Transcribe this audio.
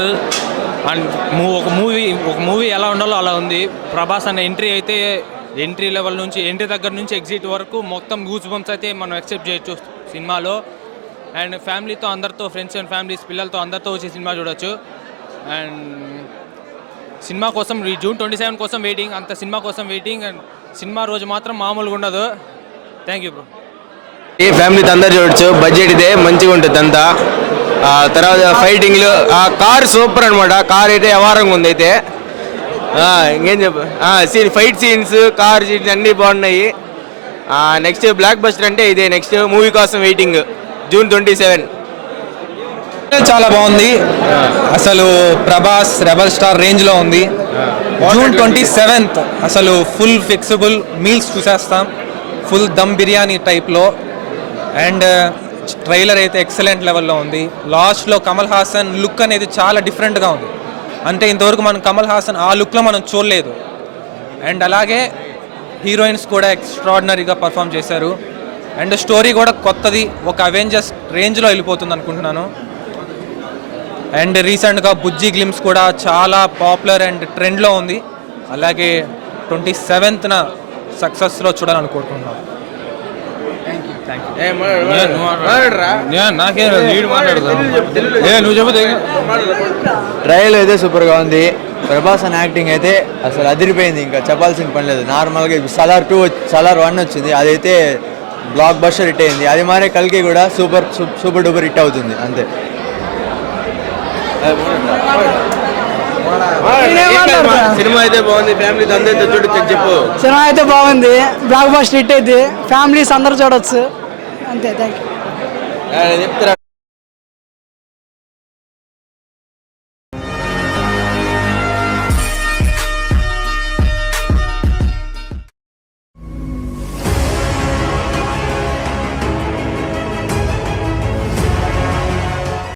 Emotional and ఒక movie ఎలా ఉండాలో అలా ఉంది. ప్రభాస్ అన్న ఎంట్రీ లెవెల్ నుంచి ఎంట్రీ దగ్గర నుంచి ఎగ్జిట్ వరకు మొత్తం గూస్ బంప్స్ అయితే మనం యాక్సెప్ట్ చేయొచ్చు సినిమాలో. అండ్ ఫ్యామిలీతో అందరితో ఫ్రెండ్స్ అండ్ ఫ్యామిలీస్ పిల్లలతో అందరితో వచ్చి సినిమా చూడొచ్చు. అండ్ సినిమా కోసం జూన్ 27 కోసం వెయిటింగ్, అంత సినిమా కోసం వెయిటింగ్. అండ్ సినిమా రోజు మాత్రం మామూలుగా ఉండదు. Thank you bro. ఈ ఫ్యామిలీతో అందరు చూడొచ్చు, బడ్జెట్ ఇదే మంచిగా ఉంటుంది అంతా. తర్వాత ఫైటింగ్లు, కార్ సూపర్ అనమాట. కార్ అయితే అవారంగా ఉంది అయితే. ఇంకేం చెప్పు, ఫైట్ సీన్స్, కార్ సీన్స్ అన్నీ బాగున్నాయి. నెక్స్ట్ బ్లాక్ బస్టర్ అంటే ఇదే. నెక్స్ట్ మూవీ కోసం వెయిటింగ్ జూన్ 27. చాలా బాగుంది అసలు. ప్రభాస్ రెబల్ స్టార్ రేంజ్లో ఉంది. జూన్ 27 అసలు ఫుల్ ఫిక్సిబుల్ మీల్స్ చూసేస్తాం, ఫుల్ దమ్ బిర్యానీ టైప్లో. అండ్ ట్రైలర్ అయితే ఎక్సలెంట్ లెవెల్లో ఉంది. లాస్ట్లో కమల్ హాసన్ లుక్ అనేది చాలా డిఫరెంట్గా ఉంది. అంటే ఇంతవరకు మనం కమల్ హాసన్ ఆ లుక్లో మనం చూడలేదు. అండ్ అలాగే హీరోయిన్స్ కూడా ఎక్స్ట్రాడినరీగా పర్ఫామ్ చేశారు. అండ్ స్టోరీ కూడా కొత్తది, ఒక అవెంజర్స్ రేంజ్లో వెళ్ళిపోతుంది అనుకుంటున్నాను. అండ్ రీసెంట్గా బుజ్జి గ్లిమ్స్ కూడా చాలా పాపులర్ అండ్ ట్రెండ్లో ఉంది. అలాగే 27న సక్సెస్లో చూడాలనుకుంటున్నాను. ట్రయల్ అయితే సూపర్గా ఉంది. ప్రభాస్ అనే యాక్టింగ్ అయితే అసలు అదిరిపోయింది, ఇంకా చెప్పాల్సిన పని లేదు. నార్మల్గా సలార్ 2 సలార్ 1 వచ్చింది, అదైతే బ్లాక్ బస్టర్ హిట్ అయింది. అది మారే కల్కి కూడా సూపర్ డూపర్ హిట్ అవుతుంది అంతే. సినిమా అయితే బాగుంది, ఫ్యామిలీతో అందరితో చూడొచ్చు చెప్పు. సినిమా అయితే బాగుంది, బ్లాక్ బస్టర్ హిట్ అయితే ఫ్యామిలీస్ అందరూ చూడొచ్చు అంతే. Thank you. చెప్తారా?